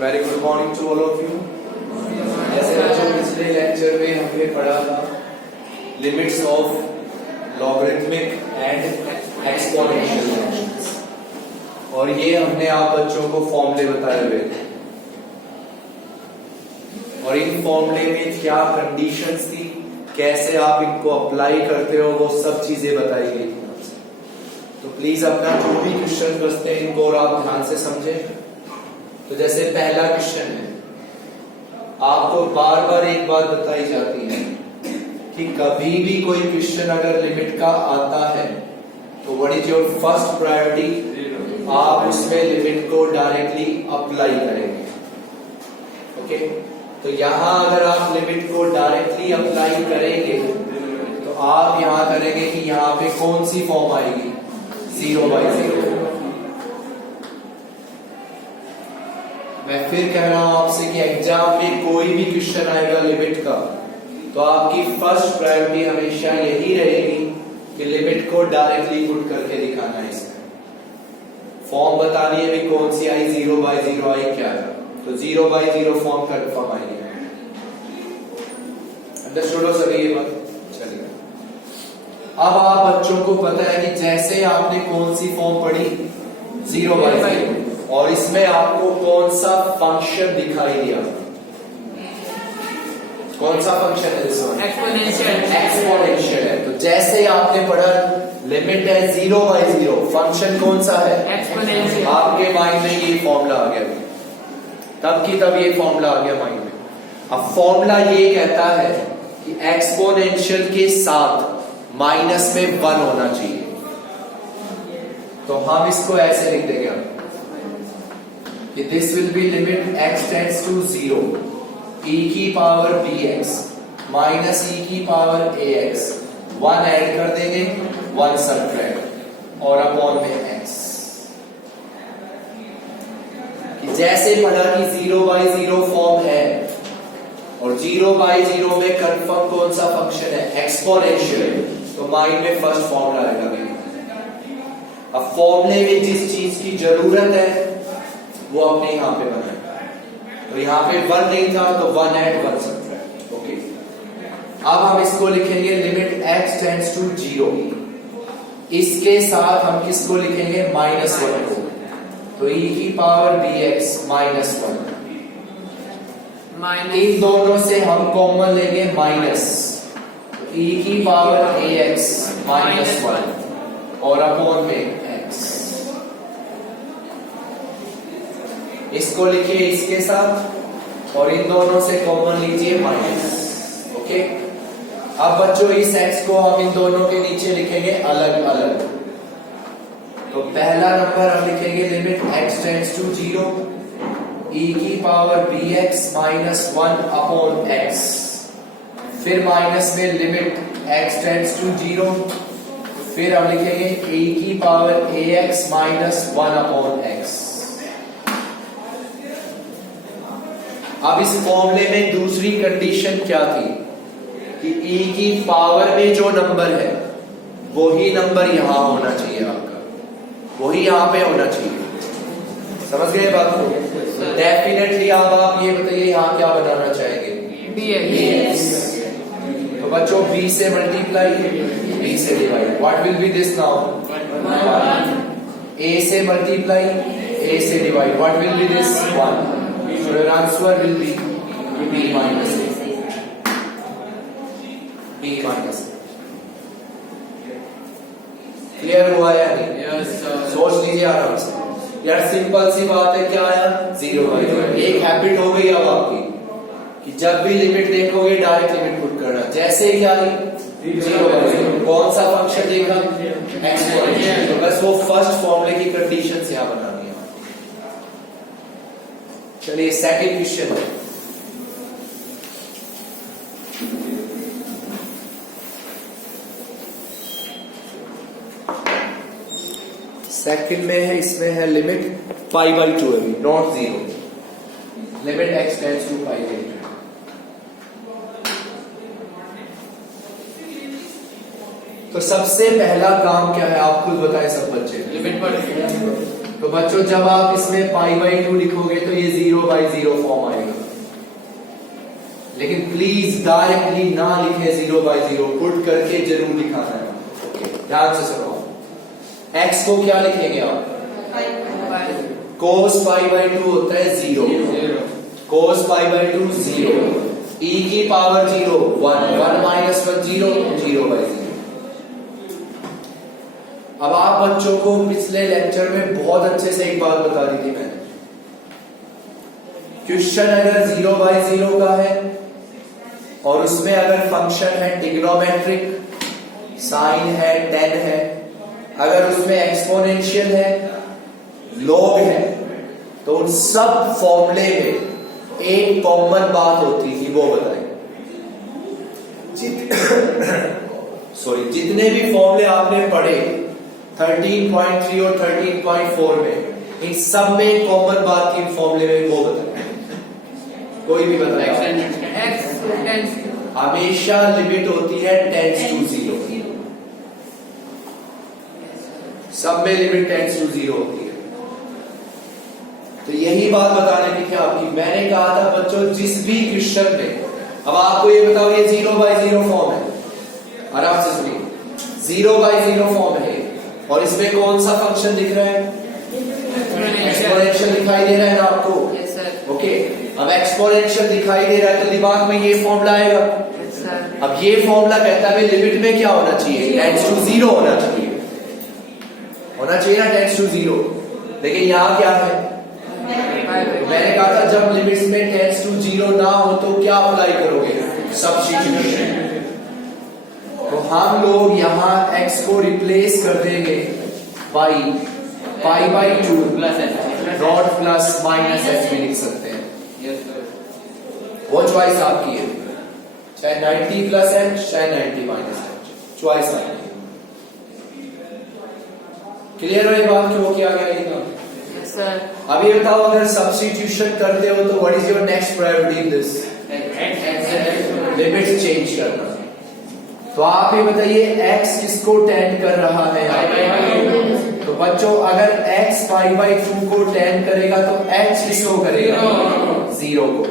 Very good morning to all of you. जैसे बच्चों पिछले लेक्चर में हमने पढ़ा था limits of logarithmic and exponential functions, और ये हमने आप बच्चों को फॉर्मूले बताए हुए थे, और इन फॉर्मूले में क्या कंडीशंस थी, कैसे आप इनको अप्लाई करते हो, वो सब चीजें बताई गई थी। तो प्लीज अपना जो भी क्वेश्चन बचते हैं इनको और आप ध्यान से समझें। तो जैसे पहला क्वेश्चन है, आपको बार बार एक बात बताई जाती है कि कभी भी कोई क्वेश्चन अगर लिमिट का आता है तो what is your first priority, आप उसमें लिमिट को डायरेक्टली अप्लाई करेंगे। ओके, तो यहां अगर आप लिमिट को डायरेक्टली अप्लाई करेंगे तो आप यहां करेंगे कि यहां पे कौन सी फॉर्म आएगी, 0/0। मैं फिर कह रहा हूं आपसे कि एग्जाम में कोई भी क्वेश्चन आएगा लिमिट का तो आपकी फर्स्ट प्रायोरिटी हमेशा यही रहेगी कि लिमिट को डायरेक्टली पुट करके दिखाना है। इसमें फॉर्म बतानी है भी कौन सी आई, 0/0 आई, क्या था, तो 0/0 फॉर्म कंफर्म आई है। अंडरस्टूड हो सभी ये बात? चलिए, अब आप बच्चों को पता है कि जैसे आपने कौन सी फॉर्म पढ़ी, 0/0, और इसमें आपको कौन सा फंक्शन दिखाई दिया, कौन सा फंक्शन है इसमें, एक्सपोनेंशियल है। तो जैसे आपने पढ़ा लिमिट है 0/0, फंक्शन कौन सा है, एक्सपोनेंशियल। आपके माइंड में ये फॉर्मूला आ गया, तब की तब ये फॉर्मूला आ गया माइंड में। अब फॉर्मूला ये कहता है कि एक्सपोनेंशियल के साथ माइनस में 1 होना चाहिए, तो हम इसको ऐसे लिख देंगे कि this will be limit x tends to 0 e की पावर bx माइनस e की पावर ax, 1 ऐड कर देंगे, 1 सबट्रैक्ट, और अपॉन में x। जैसे पढ़ा कि 0/0 फॉर्म है, और 0/0 में कंफर्म कौन सा फंक्शन है, एक्सपोनेंशियल, तो माइंड में फर्स्ट फॉर्मूला आएगा। अब फॉर्मूले में जिस चीज की जरूरत है वो अपने यहां पे बनाए, तो यहां पे 1 नहीं था तो 1 ऐड 1 सबट्रैक्ट। ओके, अब हम इसको लिखेंगे लिमिट x टेंड्स टू 0, इसके साथ हम किसको लिखेंगे, -1 को, तो e की पावर bx -1, इन दोनों से हम कॉमन लेंगे माइनस, e की पावर ax -1 और अपॉन में x। इसको लिखिए इसके साथ और इन दोनों से कॉमन लीजिए माइनस। ओके, अब बच्चों इस x को हम इन दोनों के नीचे लिखेंगे अलग अलग। तो पहला नंबर हम लिखेंगे limit x tends to 0 e की पावर bx -1 अपॉन x, फिर माइनस में लिमिट x टेंड्स टू 0, फिर हम लिखेंगे e की पावर ax -1 अपॉन x। अब इस फॉर्मूले में दूसरी कंडीशन क्या थी कि e की पावर में जो नंबर है वही नंबर यहां होना चाहिए, आपका वही यहां पे होना चाहिए। समझ गए बात को? डेफिनेटली अब आप ये बताइए यहां क्या बनाना चाहेंगे, bx। तो बच्चों b से मल्टीप्लाई, b से divide, what will be this now, 1। a से मल्टीप्लाई, a से divide, what will be this, 1। So your answer will be b minus a, b minus a। Clear हुआ या नहीं? Yes, सोच लीजिए आराम से यार, सिंपल सी बात है, क्या आया, 0/0। एक हैबिट हो गई अब आपकी कि जब भी लिमिट देखोगे डायरेक्ट लिमिट पुट करना। जैसे क्या आई 0/0, कौन सा फंक्शन देखा, एक्सपोनेंशियल, तो बस वो फर्स्ट फॉर्मूले की कंडीशन से यहां बनानी है। चलिए सेकंड क्वेश्चन, सेकंड में है, इसमें है लिमिट π/2 है, not 0, limit x tends to π/2। तो सबसे पहला काम क्या है, आप खुद बताएं सब बच्चे, लिमिट पर तो बच्चों जब आप इसमें π/2 लिखोगे तो ये 0/0 फॉर्म आएगा, लेकिन प्लीज डायरेक्टली ना लिखे 0/0, पुट करके जरूर लिखाना है। ध्यान से सुनो, x को क्या लिखेंगे आप? cos π/2 होता है 0, cos π/2 0, e की पावर 0 1, 1 - 1 0, 0/0। अब आप बच्चों को पिछले लेक्चर में बहुत अच्छे से एक बात बता दी थी मैंने, क्वेश्चन अगर 0/0 का है और उसमें अगर फंक्शन है ट्रिग्नोमेट्रिक, साइन है, tan है, अगर उसमें एक्सपोनेंशियल है, लॉग है, तो उन सब फॉर्मूले में एक कॉमन बात होती थी, वो बताएं। जितने भी फॉर्मूले आपने पढ़े 13.3 और 13.4 में, इन सब में एक कॉमन बात थी फॉर्मूले में, वो बताएं। कोई भी बताएगा? हमेशा लिमिट होती है टेंस टू 0, सब में लिमिट टेंस टू 0 होती है। तो यही बात बताने की थी आपकी। मैंने कहा था बच्चों जिस भी क्वेश्चन में, अब आपको ये बताओ ये 0/0 फॉर्म है, आराम से सुनिए, 0/0 फॉर्म है और इसमें कौन सा फंक्शन दिख रहा है? एक्सपोनेंशियल दिखाई दे रहा है ना आपको? Yes sir. ओके, अब एक्सपोनेंशियल दिखाई दे रहा है तो दिमाग में ये फॉर्मूला आएगा। Yes sir. अब ये फॉर्मूला कहता है लिमिट में क्या होना चाहिए? टेंस टू 0 होना चाहिए, होना चाहिए ना टेंस टू 0। लेकिन यहाँ क्या है? मैंने कहा था जब लिमिट्स में टेंस टू 0 ना हो तो क्या अप्लाई करोगे? सब्स्टिट्यूशन। तो हम लोग यहाँ x को रिप्लेस कर देंगे by π/2 dot plus minus h भी लिख सकते हैं। वो चॉइस आपकी है, चाहे 90 प्लस h चाहे 90 माइनस h, चॉइस आपकी। क्लियर है ये बात क्यों किया गया ये काम? Yes sir. अब ये बताओ अगर सब्स्टिट्यूशन करते हो तो what is your next priority in this? Limits change करना। तो आप ये बताइए x किसको टेंड कर रहा है? तो बच्चों अगर x π/2 को टेंड करेगा तो h किसको करेगा? 0 को।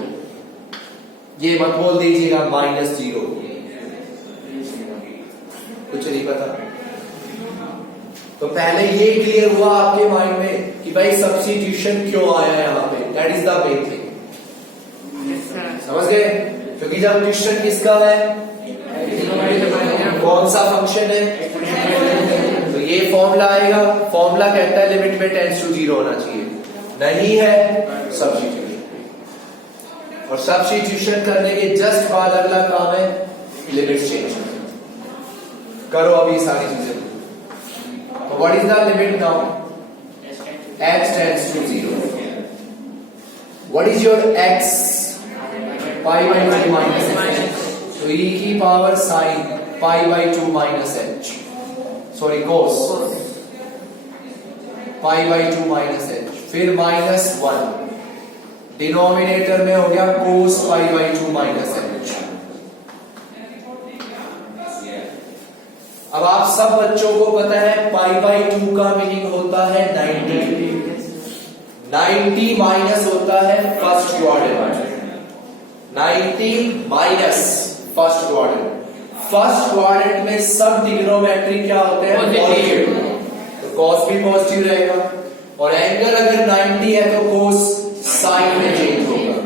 ये मत बोल दीजिएगा -0, कुछ नहीं पता। तो पहले ये क्लियर हुआ आपके माइंड में कि भाई सब्स्टिट्यूशन क्यों आया है यहाँ पे, that is the main thing. समझ गए? क्योंकि जब क्वेश्चन किसका है, कौन सा फंक्शन है, तो ये फॉर्मूला आएगा। फॉर्मूला कहता है लिमिट में टेंस टू 0 होना चाहिए, नहीं है सब्स्टिट्यूशन। और सब्स्टिट्यूशन करने के जस्ट बाद अगला काम है लिमिट चेंज करो। अभी सारी चीजें, तो what is the limit now? x tends to 0। What is your x? π/2 minus h, तो e की power sine π/2 minus h, sorry cos π/2 minus h, फिर -1 डिनोमिनेटर में हो गया cos π/2 माइनस h। अब आप सब बच्चों को पता है π/2 का मीनिंग होता है 90, 90 माइनस होता है first quadrant, 90 minus first quadrant. First quadrant में सब ट्रिग्नोमेट्री क्या होते हैं? पॉजिटिव, तो cos भी पॉजिटिव रहेगा। और एंगल अगर 90 है तो cos साइन में चेंज होगा।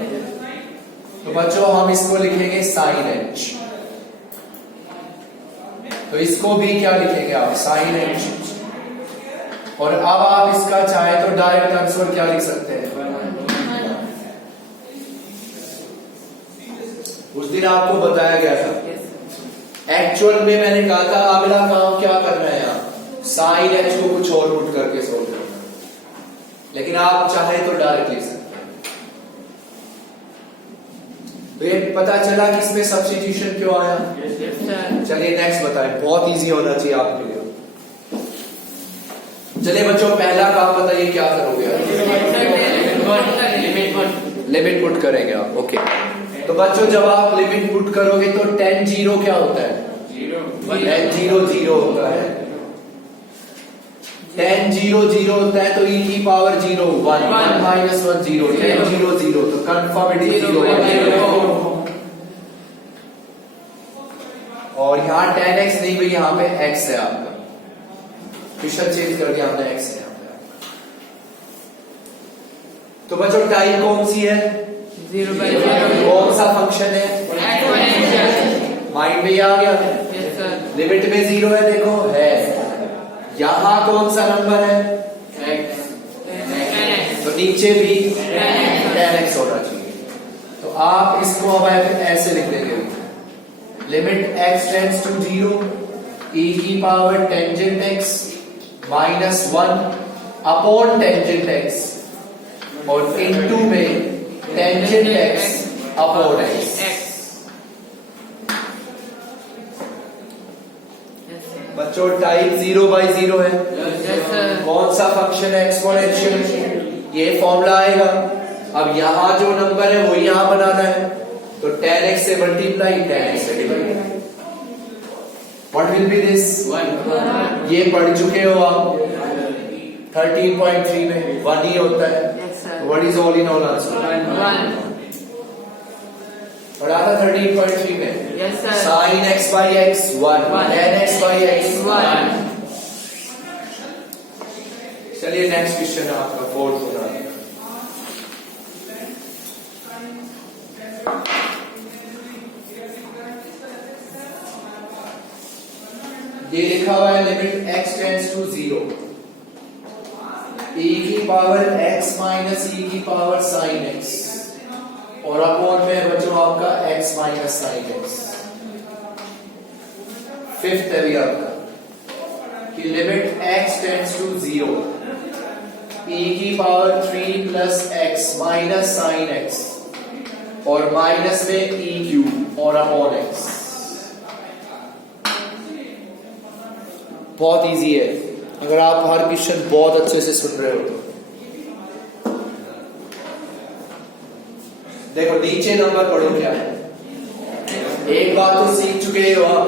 तो बच्चों हम इसको लिखेंगे साइन h, तो इसको भी क्या लिखेंगे आप? Sine h। और अब आप इसका चाहे तो डायरेक्ट आंसर क्या लिख सकते हैं? उस दिन आपको बताया गया था, एक्चुअल में मैंने कहा था अगला काम क्या करना है यहाँ, साइन h को कुछ और रूट करके सोल्व करना, लेकिन आप चाहे तो डायरेक्ट लिख सकते हैं। तो ये पता चला कि इसमें सब्स्टिट्यूशन क्यों आया। चलिए नेक्स्ट बताएं, बहुत इजी होना चाहिए आपके लिए। चलिए बच्चों पहला काम बताइए क्या करोगे? लिमिट पुट करेंगे आप। ओके, तो बच्चों जब आप लिमिट पुट करोगे तो tan 0 क्या होता है? tan 0 0 होता है। 10 0 0 होता है तो e की पावर 0 1 1 माइनस 1 0 10 0 0 तो कंफर्म इट इज 0 और यहाँ 10x नहीं भाई यहाँ पे x है आपका क्वेश्चन चेंज कर दिया हमने x है यहाँ पे। तो बच्चों टाइप कौन सी है 0/0 कौन सा फंक्शन है एक्सपोनेंशियल माइंड में आ गया यस सर लिमिट में 0 है देखो है यहाँ कौन सा नंबर है x तो नीचे भी 10x होना चाहिए तो आप इसको अब ऐसे लिख देंगे limit x tends to 0 e की power tangent x minus 1 upon tangent x और इनटू में टेंजेंट x अपॉन x बच्चों टाइप 0/0 है यस सर कौन सा फंक्शन है एक्सपोनेंशियल ये फॉर्मूला आएगा अब यहाँ जो नंबर है वो यहाँ बनाना है तो 10x से मल्टीप्लाई 10x से divide what will be this 1 ये पढ़ चुके हो आप 13.3 में 1 ही होता है yes sir what is all in all answer 1 पढ़ा था 13.3 में yes sir sin x by x 1 10x by x 1 चलिए नेक्स्ट क्वेश्चन है आपका फोर्थ होना ये लिखा हुआ है limit x tends to 0 e की पावर x माइनस e की पावर sin x और अपॉन में बच्चों आपका x minus sin x fifth है भी आपका कि limit x tends to 0 e की power 3 plus x minus sin x और माइनस में e क्यूब और अपॉन x बहुत इजी है अगर आप हर क्वेश्चन बहुत अच्छे से सुन रहे हो तो देखो नीचे नंबर पढ़ो क्या है एक बात तो सीख चुके हो आप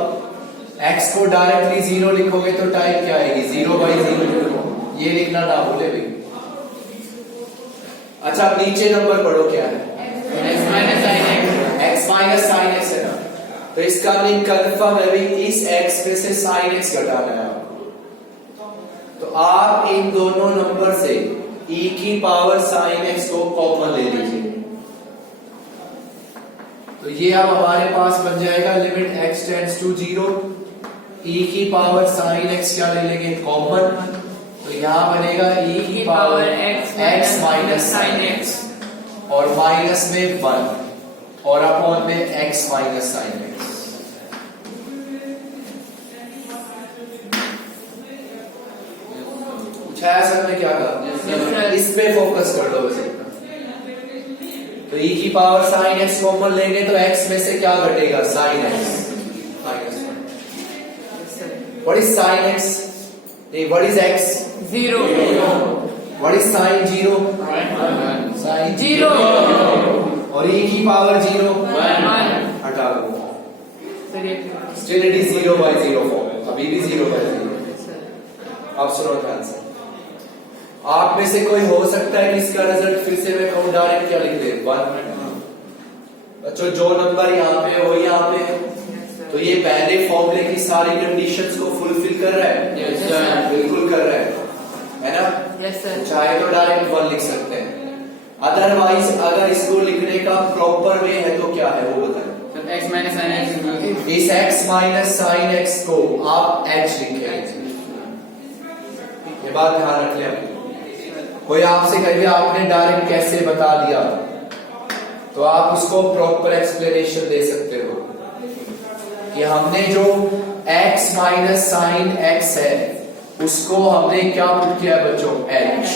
x को डायरेक्टली 0 लिखोगे तो टाइप क्या आएगी 0/0 ये लिखना ना भूले भाई अच्छा अब नीचे नंबर पढ़ो क्या है x minus sin x x minus sin x है ना तो इसका लिंक कंफर्म है भाई इस x में से sin x घटाना है तो आप इन दोनों नंबर से e की पावर sin x को कॉमन ले लीजिए तो ये अब हमारे पास बन जाएगा limit x tends to 0 e की पावर sin x क्या ले लेंगे कॉमन तो यहां बनेगा e की power x minus sin x और माइनस में 1 और अपॉन में x minus sin x sir ने क्या कहा इस पे फोकस कर दो वैसे तो e की पावर sin x कॉमन लेंगे तो x में से क्या घटेगा sin x minus 1 what is sin x नहीं what is x 0 what is sin 0 sin 0 और e की पावर 0 1 हटा दो sir still it is 0/0 form अभी भी 0/0 आप सुनो ध्यान से आप में से कोई हो सकता है कि इसका रिजल्ट फिर से मैं कहूं डायरेक्ट क्या लिख दे 1 बच्चों जो नंबर यहाँ पे हो यहाँ पे तो ये पहले फॉर्मूले की सारी कंडीशंस को फुलफिल कर रहा है Yes, sir. बिल्कुल कर रहा है ना यस सर चाहे तो डायरेक्ट 1 लिख सकते हैं अदरवाइज अगर इसको लिखने का प्रॉपर वे है तो क्या है वो बताएं x माइनस sin x इस x माइनस sin x को आप h लिखेंगे ये बात ध्यान रख लें कोई आपसे कहे आपने डायरेक्ट कैसे बता दिया तो आप उसको प्रॉपर एक्सप्लेनेशन दे सकते हो कि हमने जो x माइनस साइन x है उसको हमने क्या पुट किया बच्चों h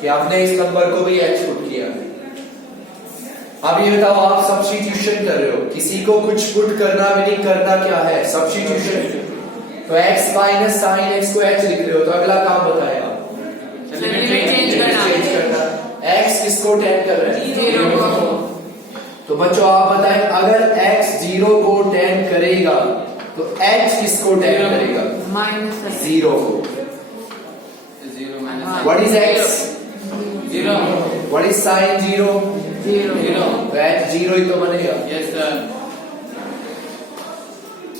कि हमने इस नंबर को भी h पुट किया अब ये बताओ आप सब्स्टिट्यूशन कर रहे हो किसी को कुछ पुट करना भी नहीं करना क्या है सब्स्टिट्यूशन तो x माइनस साइन x को h लिख रहे हो तो अगला काम बताएं आप चेंज करना x किसको टेंड कर रहे हैं 0 को तो बच्चों आप बताएं अगर x 0 को टेंड करेगा तो h किसको टेंड करेगा Minus sign. 0. 0 minus What is x? 0. What is sin 0? 0. 0. तो h 0 ही तो बनेगा. Yes, sir.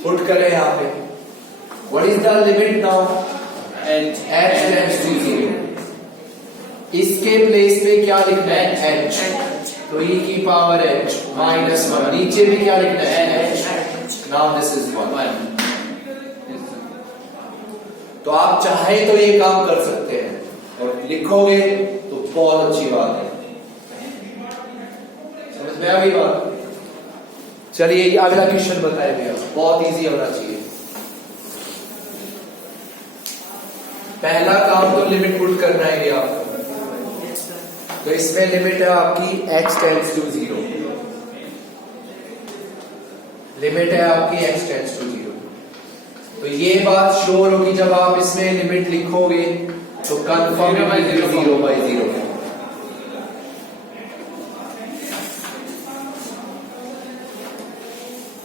पुट करें यहाँ पे. What is the limit now? H. h tends to 0. इसके प्लेस पे क्या लिखना है? h. तो e की पावर h माइनस 1. नीचे भी क्या लिखना है? h. Now this is 1. 1. Yes, sir. तो आप चाहे तो ये काम कर सकते हैं और लिखोगे तो बहुत अच्छी बात है. समझ में आ गई बात? चलिए ये अगला क्वेश्चन बताए भैया. बहुत इजी होना चाहिए. पहला काम तो लिमिट पुट करना है ये आपको. तो इसमें लिमिट है आपकी x टेंड्स टू 0. लिमिट है आपकी x टेंड्स टू 0. तो ये बात श्योर होगी जब आप इसमें लिमिट लिखोगे तो कंफर्म 0/0.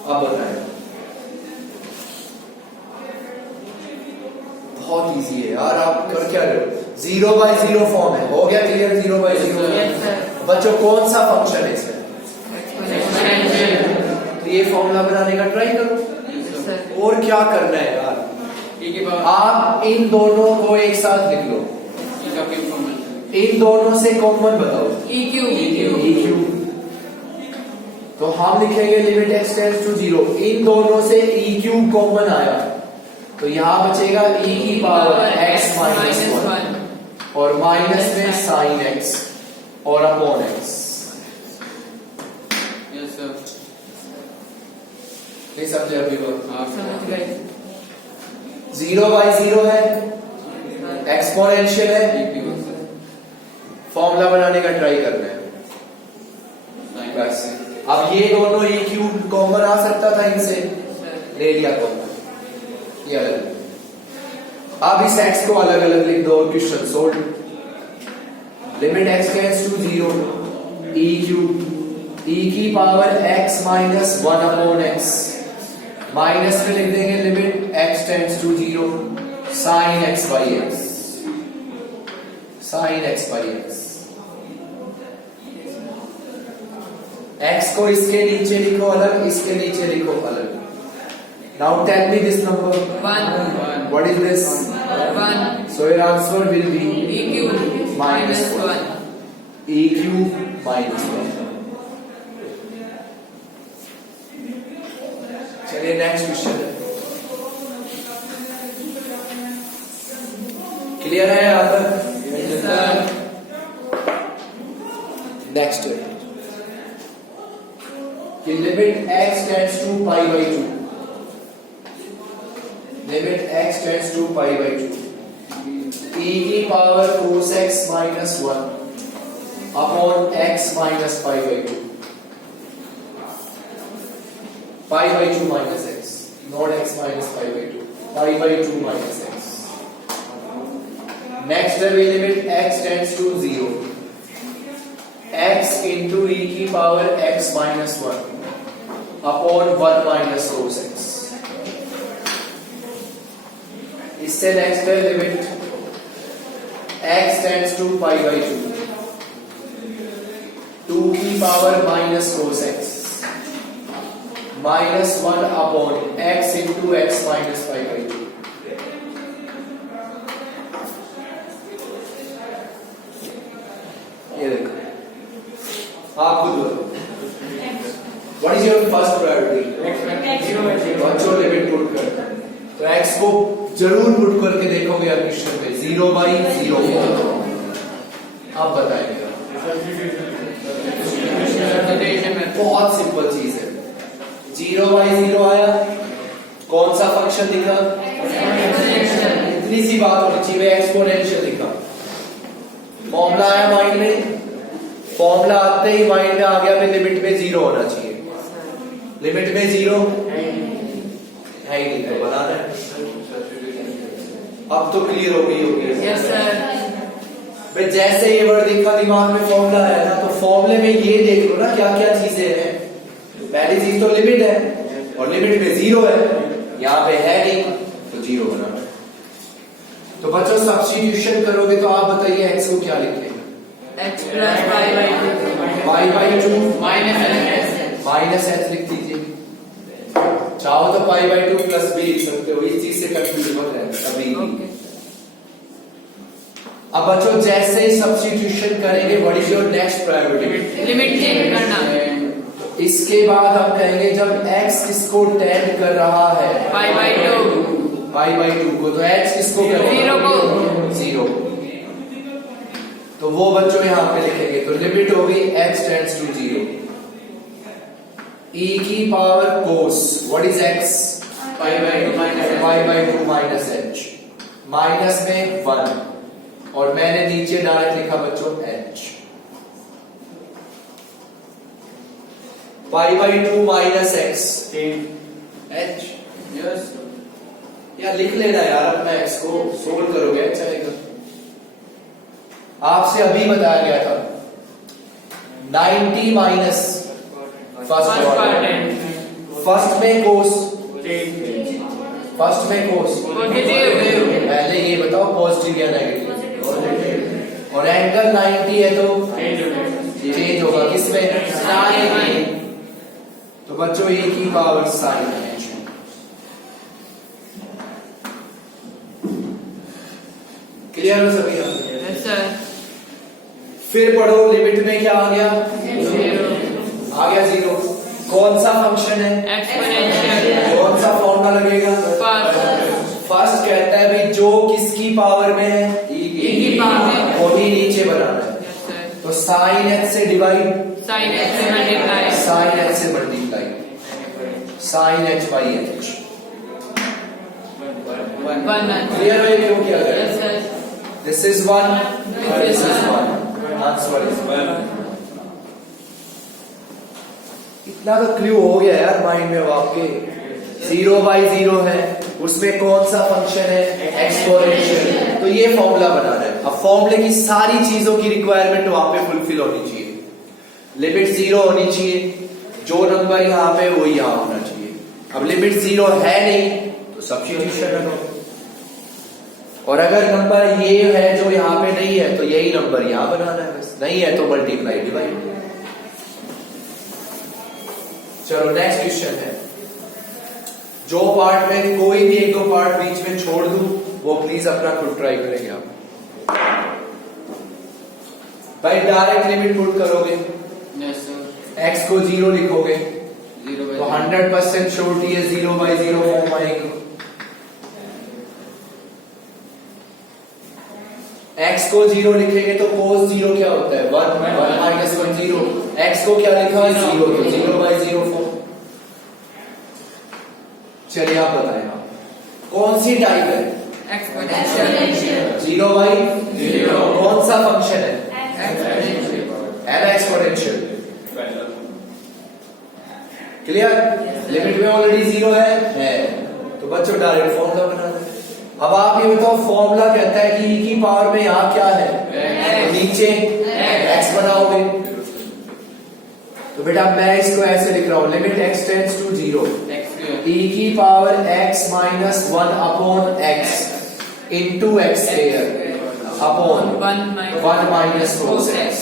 अब बताएं. बहुत इजी है यार. आप कर क्या रहे हो? 0/0 फॉर्म है. हो गया क्लियर? 0/0. Yes, sir. बच्चों कौन सा फंक्शन है इसमें? Exponential. तो ये फॉर्मूला बनाने का ट्राई करो. Yes, sir. और क्या करना है यार? E की पावर आप इन दोनों को एक साथ लिख लो. E का क्यूब फॉर्मूला. इन दोनों से कॉमन बताओ. E cube. EQ. तो हम लिखेंगे लिमिट x टेंड्स टू 0. इन दोनों से EQ कॉमन आया तो यहां बचेगा e की पावर x माइनस 1 और माइनस में sin x और अपॉन x. Yes, sir. नहीं समझे अभी बात? आप समझ गए. 0/0 है. एक्सपोनेंशियल है. E cube, sir. फॉर्मूला बनाने का ट्राई करना है. बस. अब ये दोनों e क्यूब कॉमन आ सकता था इनसे. Sir. ले लिया कॉमन. ये अलग. अब इस x को अलग अलग लिख दो. Question solve. Limit x tends to 0 e cube e की power x minus 1 upon x. Minus में लिख देंगे limit x tends to 0 sin x by x. sin x by x. x को इसके नीचे लिखो अलग, इसके नीचे लिखो अलग. Now tell me this number. 1. What is this? 1. So your answer will be E cube minus minus 1. e cube minus 1. चलिए नेक्स्ट क्वेश्चन. क्लियर है यहाँ तक? Yes, sir. नेक्स्ट है कि limit x tends to pi by 2. Limit x tends to pi by 2 e की power cos x minus 1 upon x minus pi by 2. Pi by 2 minus x, not x minus pi by 2. Pi by 2 minus x. Next है limit x tends to 0 x into e की power x minus 1 upon 1 minus cos x. इससे next है limit x tends to pi by 2 की power minus cos x minus 1 upon x into x minus pi by 2. ये देखो आप खुद बोलो. What is your first priority? बच्चों limit put कर. तो x को जरूर पुट करके देखोगे यार क्वेश्चन में. 0/0. अब बताएंगे. बहुत सिंपल चीज है. 0/0 आया. कौन सा फंक्शन दिखा? इतनी सी बात होनी चाहिए. एक्सपोनेंशियल दिखा. फॉर्मूला आया माइंड में. फॉर्मूला आते ही माइंड में आ गया भी लिमिट में 0 होना चाहिए. लिमिट में 0 है ही नहीं तो बनाना है. अब तो क्लियर हो गई होगी. Yes, sir. भाई जैसे ये वर्ड दिखा दिमाग में फॉर्मूला है ना, तो फॉर्मूले में ये देख लो ना क्या क्या चीजें हैं. पहली चीज तो लिमिट है और लिमिट में 0 है. यहाँ पे है नहीं तो 0 बनाना. तो बच्चों सब्स्टिट्यूशन करोगे तो आप बताइए x को क्या लिखेंगे? X plus y by 2. y by 2 Minus h. Minus h लिख दीजिए। चाहो तो पाई बाई 2 प्लस b लिख सकते हो, इस चीज से कंफ्यूज मत है अभी। Okay. अब बच्चों जैसे ही सब्स्टिट्यूशन करेंगे what is your next priority? Limit change करना। इसके बाद हम कहेंगे जब x किसको टेंड कर रहा है? y by 2. पाई बाई 2 को, तो h किसको करेगा? 0 को। 0। तो वो बच्चों यहां पे लिखेंगे, तो लिमिट हो गई x टेंड्स टू 0। e की power cos, what is x? Pi by 2 minus h. Pi by 2 minus h, minus में 1 और मैंने नीचे डायरेक्ट लिखा बच्चों h। Pi by 2 minus x h। Yes. यार लिख लेना यार अपना x को, सोल्व करोगे चलेगा। आपसे अभी बताया गया था 90 माइनस फर्स्ट फर्स्ट में कोस, फर्स्ट में कोस, Positive. पहले ये बताओ पॉजिटिव या नेगेटिव। और एंगल 90 है तो चेंज होगा किसमें? Sin y. तो बच्चों ए की पावर साइन है। क्लियर हो सभी? Yes sir. फिर पढ़ो लिमिट में क्या आ गया? 0. आ गया 0। कौन सा फंक्शन है? Exponential. कौन सा फॉर्मूला लगेगा? First. फर्स्ट कहता है भाई जो किसकी पावर में है? E की पावर. वही नीचे बनाना है। Yes sir. तो साइन h से डिवाइड, Sin h से multiply. साइन h से multiply, sine h by h। 1. Clear है क्यों किया गया? Yes sir. This is 1, this is 1, answer is 1। इतना तो क्लू हो गया यार माइंड में अब आपके। 0 बाई 0 है, उसमें कौन सा फंक्शन है? एक्सपोनेंशियल। तो ये फॉर्मूला बनाना है। अब फॉर्मूले की सारी चीजों की रिक्वायरमेंट वहां पे फुलफिल होनी चाहिए। लिमिट 0 होनी चाहिए, जो नंबर यहाँ पे वही यहां होना चाहिए। अब लिमिट 0 है नहीं तो सब्स्टिट्यूशन रखो, और अगर नंबर ये है जो यहाँ पे नहीं है तो यही नंबर यहां बनाना है, बस नहीं है तो मल्टीप्लाई डिवाइड। चलो नेक्स्ट क्वेश्चन है, जो पार्ट में कोई भी एक दो पार्ट बीच में छोड़ दूं वो प्लीज अपना खुद ट्राई करेंगे आप। भाई डायरेक्ट लिमिट पुट करोगे, Yes sir. x को 0 लिखोगे 0 by तो 100% श्योरिटी है 0 बाई 0 फॉर्म आएगी। x को 0 लिखेंगे तो cos 0 क्या होता है? 1 माइनस 1 0। x को क्या लिखा है? 0, तो 0 बाई 0 फॉर्म। चलिए आप बताएं आप कौन सी टाइप है? Exponential. 0 बाई 0। कौन सा फंक्शन है? Exponential. है ना एक्सपोनेंशियल। क्लियर? लिमिट में ऑलरेडी 0 है तो बच्चों डायरेक्ट फॉर्मूला बनाना है। अब आप ये बताओ, फॉर्मूला कहता है कि e की पावर में यहां क्या है? X. नीचे x बनाओगे तो बेटा मैं इसको ऐसे लिख रहा हूं, limit x tends to 0, e की power x minus 1 upon x into x square upon 1 minus cos x।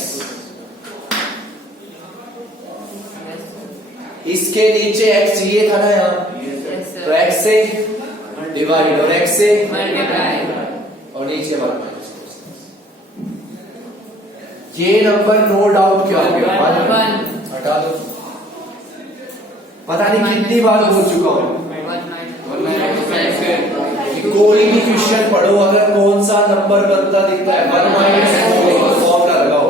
इसके नीचे x चाहिए था ना यहाँ, तो x से डिवाइड और x से और नीचे 1 माइनस cos x। ये नंबर नो डाउट क्या हो गया? 1 हटा दो। पता नहीं कितनी बार बोल चुका हूं कि कोई भी क्वेश्चन पढ़ो, अगर कौन सा नंबर बनता दिखता है 1 माइनस फॉर्मूला लगाओ।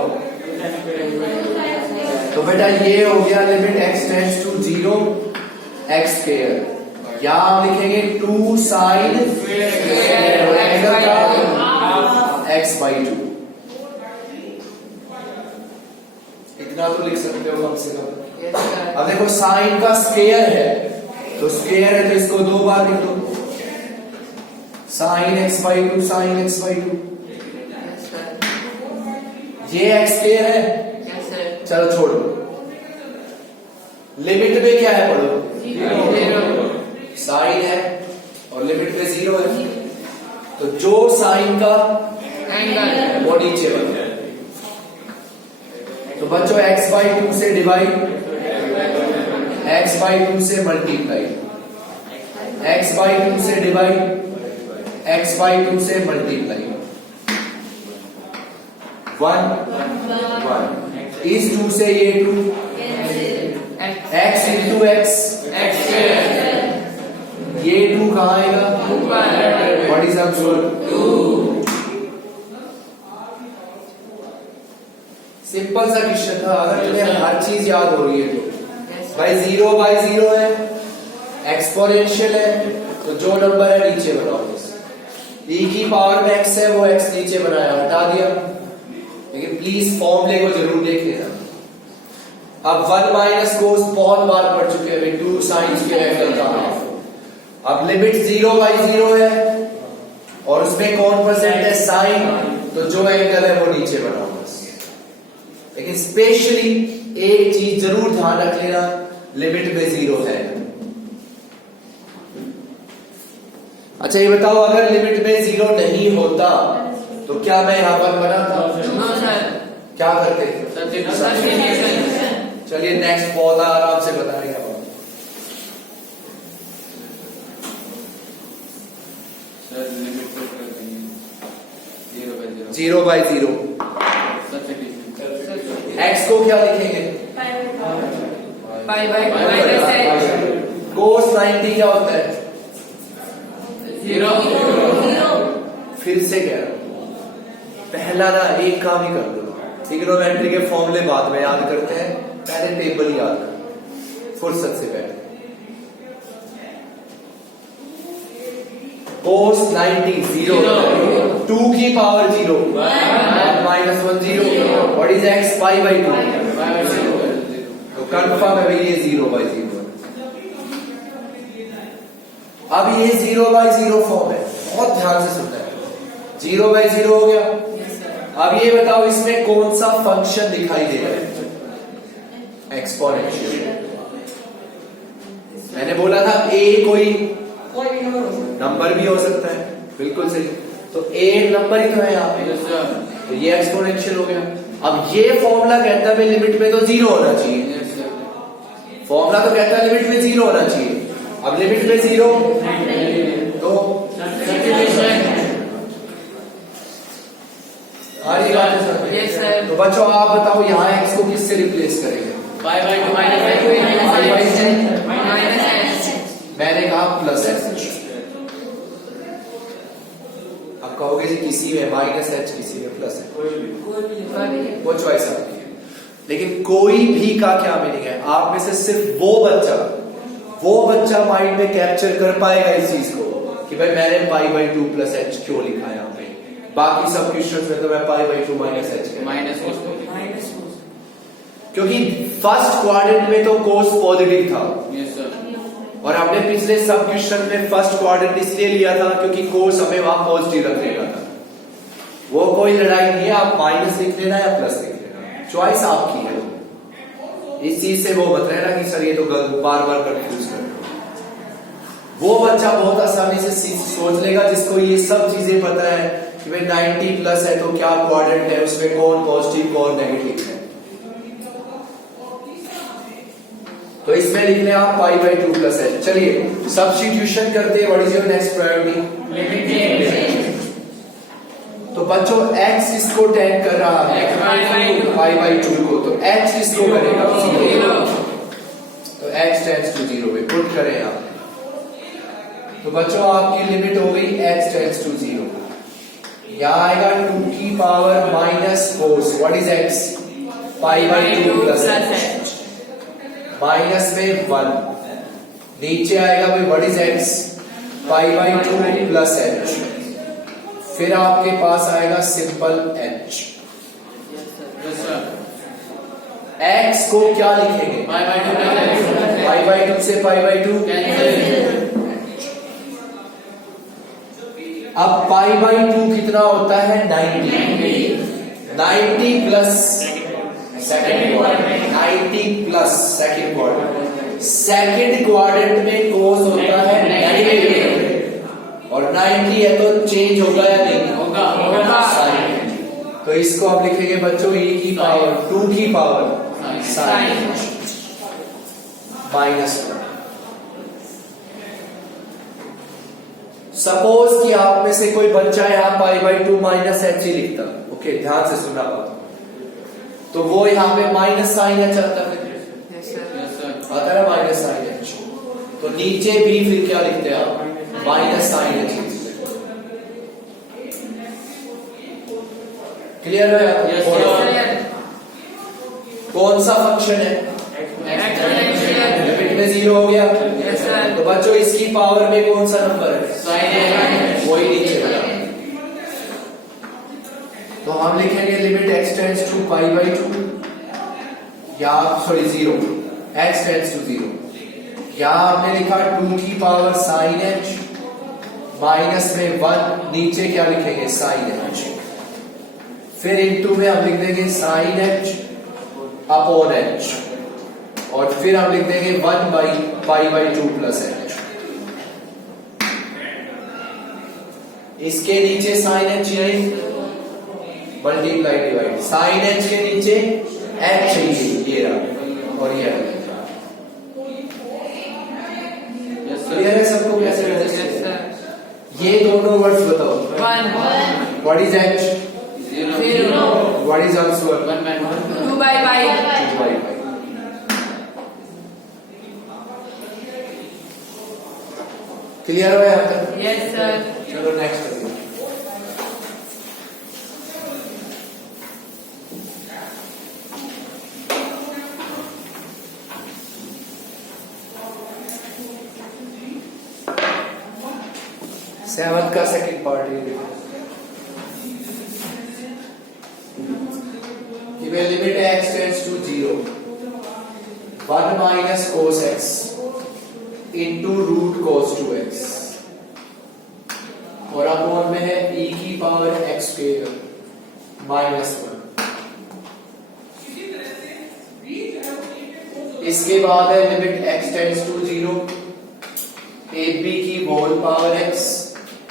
तो बेटा ये हो गया limit x tends to 0 x square, यहां हम लिखेंगे 2 साइन एंगल का x बाई 2। इतना तो लिख सकते हो कम से कम। अब देखो साइन का स्क्वायर है तो स्क्वायर है तो इसको 2 बार लिख दो, sine x by 2 sine x by 2। ये x स्क्वायर है, चलो छोड़ दो। लिमिट में क्या है पढ़ो? साइन है और लिमिट में 0 है तो जो साइन का एंगल वो नीचे बना। तो बच्चों x बाई 2 से डिवाइड, x बाई 2 से मल्टीप्लाई, x बाई 2 से डिवाइड, x बाई 2 से मल्टीप्लाई, 1 इस 2 से ये 2, x इंटू x, ये 2 कहाँ आएगा? What is answer? 2। सिंपल सा क्वेश्चन था। अगर तुम्हें हर चीज याद हो रही है तो भाई 0 बाई 0 है, एक्सपोनेंशियल है, तो जो नंबर है नीचे बनाओ। e की पावर में x है, वो x नीचे बनाया, हटा दिया। लेकिन प्लीज फॉर्मूले को जरूर देख लेना। अब 1 माइनस कोस बहुत बार पढ़ चुके हैं, 2 साइन स्क्वायर एंगल का हाफ। अब लिमिट 0 बाई 0 है और उसमें कौन प्रेजेंट है? साइन, तो जो एंगल है वो नीचे बनाओ बस। लेकिन स्पेशली एक चीज जरूर ध्यान रख लेना, लिमिट में 0 है। अच्छा ये बताओ, अगर लिमिट में 0 नहीं होता तो क्या मैं यहां पर बनाता? क्या करते? चलिए नेक्स्ट बहुत आराम से बताएंगे आप। 0 बाई 0। x को क्या लिखेंगे? पाई बाई 2 माइनस h। कोस 90 क्या होता है? 0। फिर से कह रहा हूं, पहला ना एक काम ही कर दो। ट्रिग्नोमेट्री के फॉर्मूले बाद में याद करते हैं, पहले टेबल याद करो फुर्सत से बैठ। कोस 90 0, 2 की power 0, 1 minus 1 0। What is x? Pi by 2। तो कंफर्म है भाई ये 0 बाई 0। अब ये 0 बाई 0 फॉर्म है, बहुत ध्यान से सुनना है। 0 बाई 0 हो गया। अब ये बताओ इसमें कौन सा फंक्शन दिखाई दे रहा है? एक्सपोनेंशियल। मैंने बोला था a कोई नंबर भी हो सकता है, बिल्कुल सही। तो a नंबर ही तो है यहाँ पे, तो ये एक्सपोनेंशियल हो गया। अब ये फॉर्मूला कहता है लिमिट में तो 0 होना चाहिए। फॉर्मूला तो कहता है लिमिट में 0 होना चाहिए। अब लिमिट में 0 तो हमारी बात है सर। Yes sir. तो बच्चों आप बताओ यहाँ x को किससे रिप्लेस करेंगे? पाई बाई 2 माइनस h। मैंने कहा प्लस h। अब कहोगे जी किसी में माइनस h, किसी में प्लस h, वो चॉइस आपकी है। लेकिन कोई भी का क्या मीनिंग है? आप में से सिर्फ वो बच्चा माइंड में कैप्चर कर पाएगा इस चीज को कि भाई मैंने पाई बाई 2 प्लस h क्यों लिखा है यहाँ पे। बाकी सब क्वेश्चंस में तो मैं पाई बाई 2 माइनस h, क्योंकि फर्स्ट क्वाड्रेंट में तो कोस पॉजिटिव था। Yes sir. और हमने पिछले सब क्वेश्चन में फर्स्ट क्वाड्रेंट इसलिए लिया था क्योंकि कोस हमें वहां पॉजिटिव रखने का था। वो कोई लड़ाई नहीं है, आप माइनस लिख लेना या प्लस लिख लेना, चॉइस आपकी है। इस चीज से वो बता रहे ना कि सर ये तो बार बार कंफ्यूज कर रहे हो। वो बच्चा बहुत आसानी से सोच लेगा जिसको ये सब चीजें पता है कि भाई 90 प्लस है तो क्या क्वाड्रेंट है, उसमें कौन पॉजिटिव कौन नेगेटिव है। तो इसमें लिख लें आप पाई बाई 2 प्लस है। चलिए सब्स्टिट्यूशन करते हैं। What is your next priority? तो बच्चों x इसको टेन कर रहा है पाई बाई 2 को, तो h इसको करेगा 0। तो h टेंड्स टू 0 पे पुट करें आप। तो बच्चों आपकी लिमिट हो गई h टेंड्स टू 0। यहाँ आएगा 2 की power minus cos. What is x? Pi by 2 plus h। Minus में 1 नीचे आएगा भाई what is x? Pi by 2 plus h। फिर आपके पास आएगा सिंपल h। x को क्या लिखेंगे? पाई बाई 2 से पाई बाई 2 अब पाई बाई 2 कितना होता है? 90 plus second quadrant, 90 plus second quadrant. Second quadrant में कोस होता है नेगेटिव और 90 है तो चेंज होगा या नहीं? होगा। साइन। तो इसको आप लिखेंगे बच्चों e की पावर 2 की पावर साइन -1। सपोज कि आप में से कोई बच्चा यहाँ π/2 माइनस एच ही लिखता, ओके ध्यान से सुना बात, तो वो यहाँ पे माइनस साइन एच आता है, Yes, sir. आता है माइनस साइन एच, तो नीचे भी फिर क्या लिखते हैं आप? Minus sine h. क्लियर है? Yes, sir. कौन सा फंक्शन है? Exponential. लिमिट में 0 हो गया। Yes, sir. तो बच्चों इसकी पावर में कौन सा नंबर है? Sin. वही नीचे बना। तो हम लिखेंगे लिमिट x टेंड्स टू π/2 या सॉरी 0, x टेंड्स टू 0, या हमने लिखा 2 की पावर साइन h माइनस में 1, नीचे क्या लिखेंगे? साइन h, फिर इनटू में हम लिख देंगे साइन h अपॉन h, और फिर हम लिख देंगे 1/π/2 प्लस h। इसके नीचे साइन h यही मल्टीप्लाई डिवाइड, साइन h के नीचे h चाहिए, ये रहा और ये रहा। क्लियर है सबको कैसे Yes, करते? sir. ये दोनों वर्ड्स बताओ। 1. What is h? 0. What is answer? 2/5. Clear हो यहाँ तक? Yes, sir. चलो नेक्स्ट करिए। सेवंथ का सेकंड पार्ट ये देखो कि वे limit x tends to 0 1 minus cos x into root cos 2x, और अपॉन में है e की पावर x स्क्वायर -1। इसके बाद है limit x tends to 0 ab की whole power x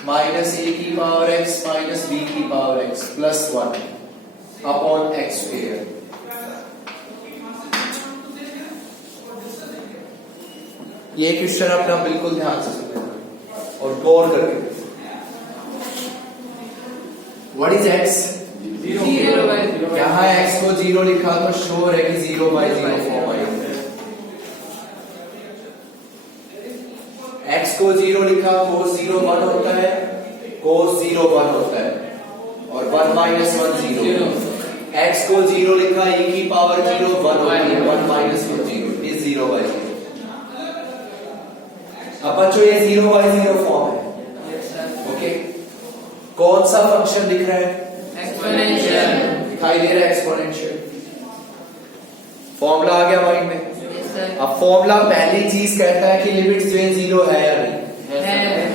minus a की पावर x माइनस b की power x plus 1 upon x square. ये क्वेश्चन अपना बिल्कुल ध्यान से सुनना और गौर करके। What is x? 0/0. यहाँ x को 0 लिखा तो श्योर है कि 0/0 फॉर्म आएगा। x को 0 लिखा, cos 0 1 होता है, cos 0 1 होता है, और 1 माइनस 1 0। x को 0 लिखा, e की पावर 0 1 होती है, 1 माइनस 1 0 इज 0/0। अब बच्चों ये 0/0 फॉर्म है, Yes, sir. ओके। कौन सा फंक्शन दिख रहा है? Exponential. दिखाई दे रहा है एक्सपोनेंशियल। फॉर्मूला आ गया माइंड में। Yes, sir. अब फॉर्मूला पहली चीज कहता है कि लिमिट जो है 0 है या नहीं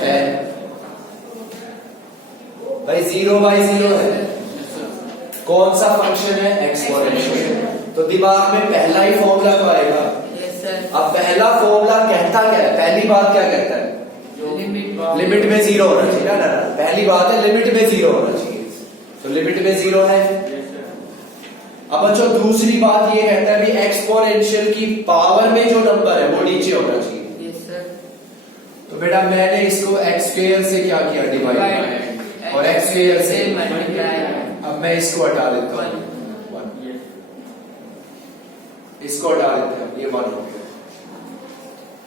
है? भाई 0/0 है। कौन सा फंक्शन है? एक्सपोनेंशियल। तो दिमाग में पहला ही फॉर्मूला तो आएगा। Yes, sir. अब पहला फॉर्मूला कहता क्या है? पहली बात क्या कहता है? लिमिट में 0 होना चाहिए ना। पहली बात है लिमिट में 0 होना चाहिए, तो लिमिट में 0 है। अब बच्चों दूसरी बात ये कहता है भी एक्सपोनेंशियल की पावर में जो नंबर है वो नीचे होना चाहिए। Yes, sir. तो बेटा मैंने इसको x स्क्वायर से क्या किया? डिवाइड, और x स्क्वायर से multiply. अब मैं इसको हटा देता हूँ 1, इसको हटा देते हैं, ये 1 हो गया।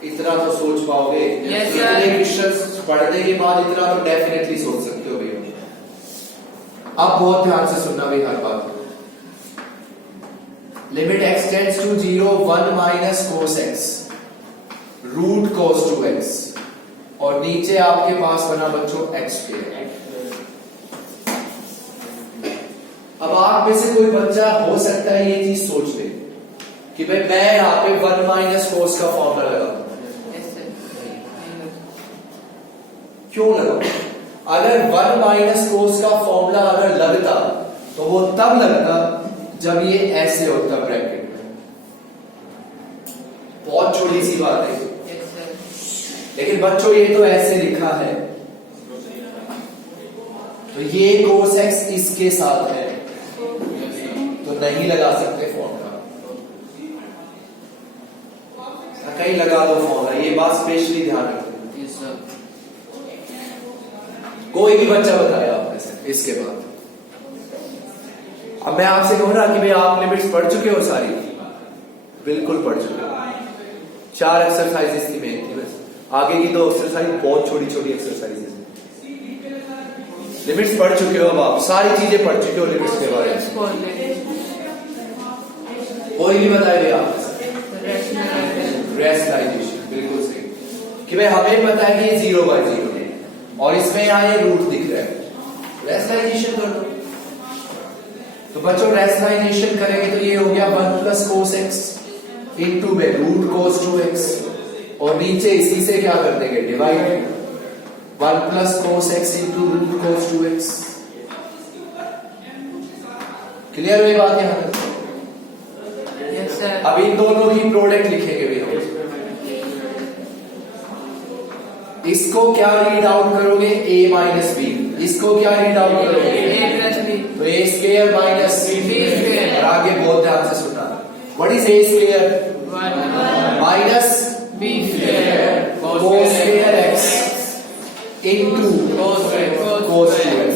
इतना तो सोच पाओगे? Yes, इतने sir. क्वेश्चंस पढ़ने के बाद इतना तो डेफिनेटली सोच सकते हो भैया। अब बहुत ध्यान से सुनना भी हर बात। Limit x tends to 0 1 minus cos x root cos 2x, और नीचे आपके पास बना बच्चों x स्क्वायर। अब आप में से कोई बच्चा हो सकता है ये चीज सोच ले कि भाई मैं यहाँ पे 1 माइनस cos का फॉर्मूला लगा, Yes, sir. क्यों लगा? अगर 1 माइनस cos का फॉर्मूला अगर लगता तो वो तब लगता जब ये ऐसे होता ब्रैकेट में। बहुत छोटी सी बात है, Yes, sir. लेकिन बच्चों ये तो ऐसे लिखा है, तो ये cos x इसके साथ है, तो नहीं लगा सकते फॉर्मूला। कहीं लगा दो फॉर्मूला, ये बात स्पेशली ध्यान रखो। Yes sir. कोई भी बच्चा बताया आपने से इसके बाद। अब मैं आपसे कहूँ ना कि भाई आप लिमिट्स पढ़ चुके हो सारी, बिल्कुल पढ़ चुके हो। 4 एक्सरसाइजेस की मेन थी बस, आगे की 2 एक्सरसाइज बहुत छोटी छोटी एक्सरसाइजेस। लिमिट्स पढ़ चुके हो, अब आप सारी चीजें पढ़ चुके हो लिमिट्स के बारे में। कोई भी बताए भैया आप। रेशनलाइजेशन, बिल्कुल सही, कि भाई हमें पता है कि ये 0/0 है और इसमें यहाँ ये रूट दिख रहा है, रेशनलाइजेशन कर दो। तो बच्चों रेशनलाइजेशन करेंगे तो ये हो गया 1 + cos x इंटू में रूट cos 2x, और नीचे इसी से क्या कर देंगे divide 1 + cos x into root cos 2x। Clear हुई बात यहाँ तक? Yes sir. अब इन दोनों की प्रोडक्ट लिखेंगे भी हम। इसको क्या रीड आउट करोगे? a - b। इसको क्या रीड आउट करोगे? a + b। तो a² - b square। और आगे बहुत ध्यान से सुनना। What is a²? 1 minus b square cos² x into cos 2x।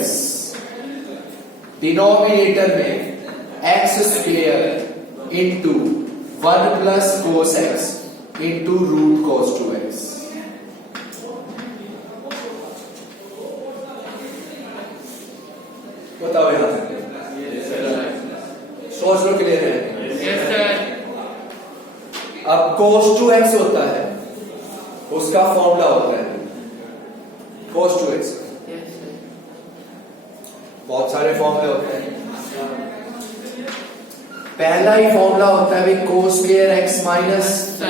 Denominator में x² into 1 + cos x into root cos 2x। बताओ यहां तक सोच लो, क्लियर है? Yes sir. अब cos 2x होता है, उसका फॉर्मूला होता है cos 2x। Yes sir. बहुत सारे फॉर्मूले होते हैं। पहला ही फॉर्मूला होता है भी cos² x minus sin²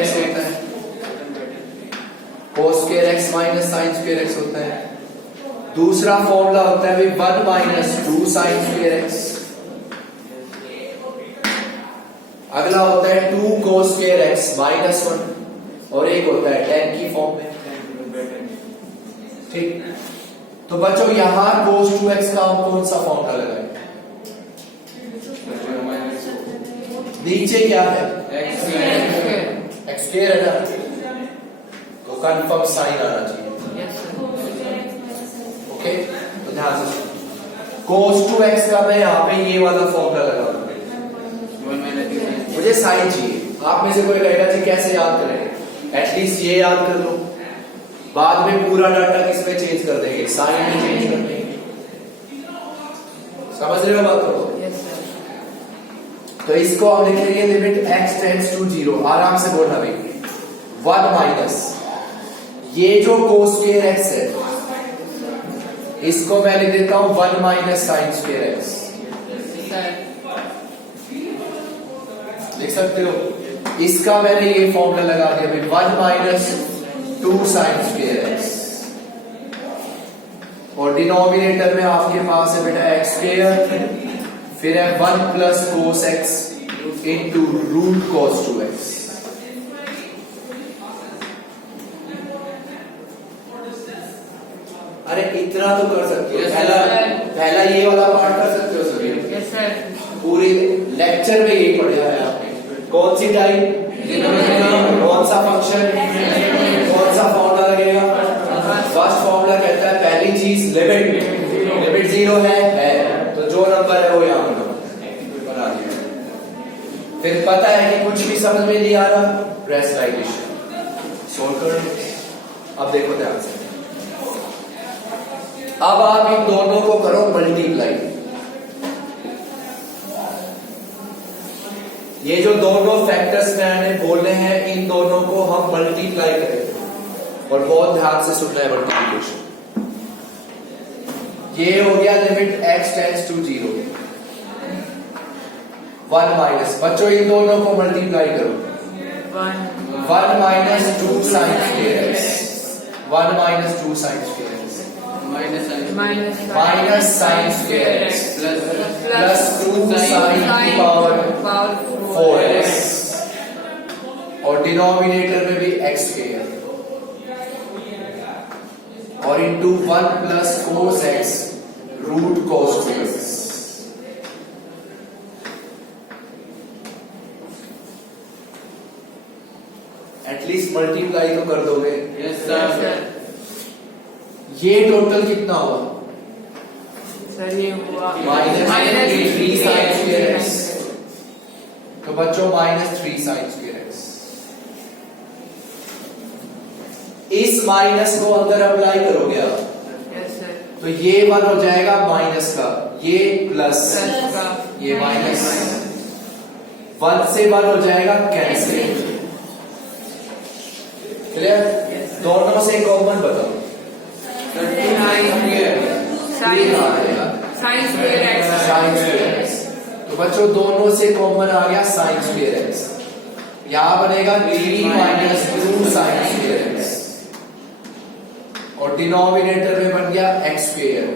x होता है। cos² x minus sin² x होता है। दूसरा फॉर्मूला होता है भी 1 - 2 sin² x। अगला होता है 2 cos² x -1, और एक होता है tan की फॉर्म में। ठीक, तो बच्चों यहां cos 2x का हम कौन सा फॉर्मूला लगाएं? नीचे क्या है? x² है ना, तो कंफर्म साइन आना चाहिए। Yes sir. ओके, तो ध्यान से cos 2x का मैं यहाँ पे ये वाला फॉर्मूला लगाऊंगा। मुझे साइन चाहिए। आप में से कोई कहेगा जी कैसे याद करेंगे? एटलीस्ट ये याद कर लो, बाद में पूरा डाटा किस में चेंज कर देंगे? साइन में चेंज कर देंगे। समझ रहे हो बात को? Yes sir. तो इसको हम लिखेंगे लिमिट x टेंड्स टू 0। आराम से बोलना भाई। 1 माइनस ये जो cos² x है, इसको मैं लिख देता हूं 1 - sin² x। लिख सकते हो? इसका मैंने ये फॉर्मूला लगा दिया भाई 1 - 2 sin² x, और डिनोमिनेटर में आपके पास है बेटा x², फिर है 1 + cos x into root cos 2x। अरे इतना तो कर सकते हो। पहला ये वाला पार्ट कर सकते हो सभी। Yes sir. पूरे लेक्चर में यही पढ़ा है आपने। कौन सी टाइप, कौन सा फंक्शन, कौन सा फॉर्मूला लगेगा? फर्स्ट फॉर्मूला कहता है पहली चीज लिमिट 0 है, तो जो नंबर है वो यहाँ बना दिया। फिर पता है कि कुछ भी समझ में नहीं आ रहा, रेशनलाइजेशन सोल्व करो। अब देखो ध्यान से, अब आप इन दोनों को करो मल्टीप्लाई। ये जो दोनों फैक्टर्स मैंने बोले हैं, इन दोनों को हम मल्टीप्लाई करेंगे, और बहुत ध्यान से सुनना है मल्टीप्लिकेशन। ये हो गया limit x tends to 0। 1 minus, बच्चों इन दोनों को मल्टीप्लाई करो। 1 - 2 sin² x, 1 - 2 sin² x minus sin² x plus 2 sin की पावर 4x, और डिनोमिनेटर में भी x² और और into 1 plus cos x root cos 2x। At least multiply तो कर दोगे। Yes, sir. ये टोटल कितना हुआ? सर ये हुआ माइनस 3 साइन स्क्वायर एक्स। तो बच्चों माइनस 3 साइन स्क्वायर एक्स। इस माइनस को अंदर अप्लाई करोगे आप, Yes, sir. तो ये 1 हो जाएगा माइनस का, ये प्लस प्लस का ये माइनस, 1 से 1 हो जाएगा कैंसिल। क्लियर? दोनों से कॉमन बताओ। Sine square x. Sine square x. तो बच्चों दोनों से कॉमन आ गया साइन स्क्वायर एक्स। यहां बनेगा 3 माइनस 2 साइन स्क्वायर एक्स और डिनोमिनेटर में बन गया एक्स स्क्वायर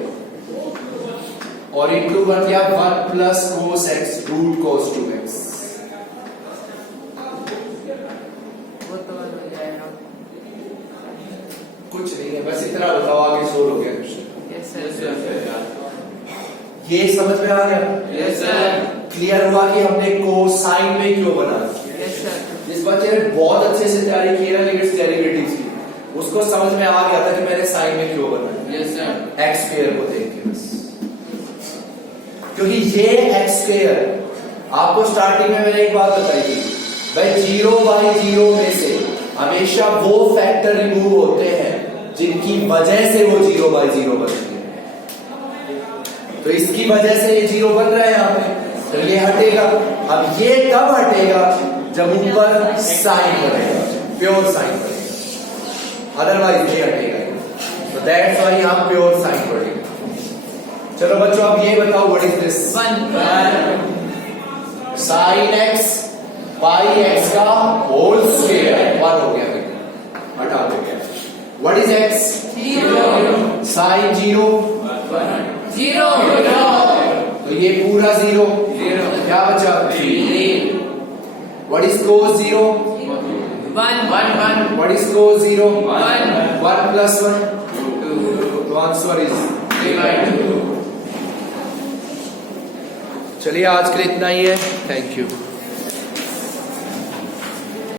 और इंटू बन गया 1 plus cos x root cos 2x। वो तो हो जाएगा। कुछ नहीं है, बस इतना बताओ, आगे सोल्व हो गया क्वेश्चन। Yes, sir. ये समझ में आ गया? Yes, sir. क्लियर हुआ कि हमने कोसाइन में क्यों बना? Yes, sir. जिस बच्चे ने बहुत अच्छे से तैयारी की ना लिमिट्स डेरिवेटिव्स की, उसको समझ में आ गया था कि मैंने साइन में क्यों बनाया। Yes, sir. एक्स स्क्वायर को देख के बस, क्योंकि ये एक्स स्क्वायर आपको स्टार्टिंग में मैंने एक बात बताई थी भाई, 0/0 में से हमेशा वो फैक्टर रिमूव होते हैं जिनकी वजह से वो 0/0 बनते हैं। तो इसकी वजह से ये 0 बन रहा है यहाँ पे, तो ये हटेगा। अब ये कब हटेगा? जब ऊपर साइन बनेगा, प्योर साइन बनेगा, अदरवाइज नहीं हटेगा। तो दैट्स व्हाई यहाँ प्योर साइन बनेगा। चलो बच्चों अब ये बताओ, what is this? 1 sine x by x का होल स्क्वायर 1 हो गया बेटा, हटा दो। What is x? 0 साइन 0 0 तो ये पूरा 0, क्या बचा? 3 what is cos 0? 1 what is cos 0? 1 1 plus 1, तो आंसर इज 3/2। चलिए आज के लिए इतना ही है। Thank you.